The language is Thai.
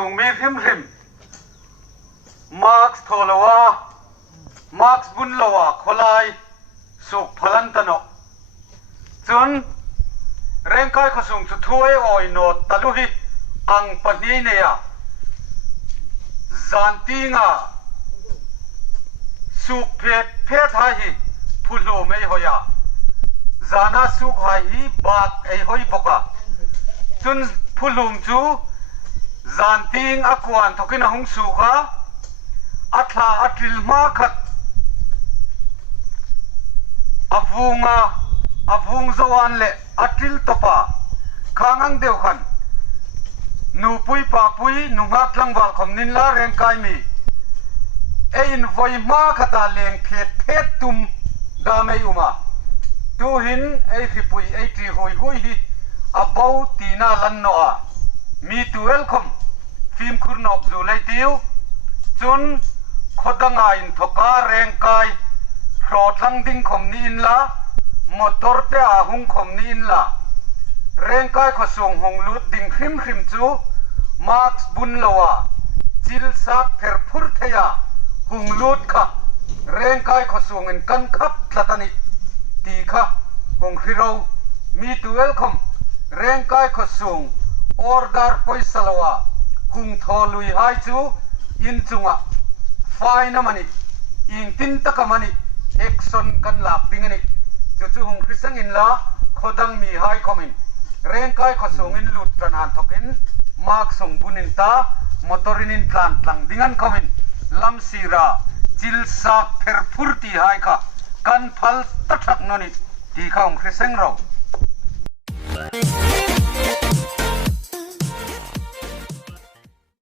สูงมีริมมาร์คโทลวามาร์คบุญลวาขลายสุขพลันตโนจนเร่งกายเขาสูงสุดถ้วยโอยโนตะลุหิอังปนีเนียจันติงาสุขเพศหายพูดโลไม่หอยจานาสุขหายบาดไอหอยบกะจนพูดลุมจูจันติงอากวนทุกินหงสุขะอัตลาอัตลิลมาขัดอาฟุงจวันเละอัตลิลตปาข้างังเดียวกันนูปุยปาปุยนุงักลังวัลคมนินลาเร่งกายมีเอ็นไวมาขัดเลงเพชตุมดาไม่อุมาตูหินไอฟิปุยไอทรีหอยฮิอาบาวตีนาลันโนอามีตูเวลคอมฟิล์มคุรนอบจูไลติวจนขดังอินทกาเร่งกายโปรดลังดิ้งคมนินลามอตอร์เตอาหุงคมนินลาเร่งกายขส่งหงลุดดิ้งคริมจูมาร์คบุญลวาจิลซักเทอร์พุรเทียหงลุดค่ะเร่งกายขส่งเงินกันขับตะตันิตีค่ะหงฮิโรมีตัวเวลคอมเร่งกายขส่งออร์ดาร์ปอยสลวาหงทอลุยไฮจูอินจุงะไฟน้ำมันอิงตินตะกมันเอ็กซอนกันหลับดิ้งนี่จู่ๆหงคริสังอินละขดังมีไฮคอมินเร่งกายขส่งอินลุดกันหันทกินมาร์กส่งบุญอินตามอตอรินินพลันหลังดิ้งันคอมินลำซีราจิลซาเพอร์พุรตีไฮค่ะกันพัลตัดทักนนิตีข้าหงคริสังเรา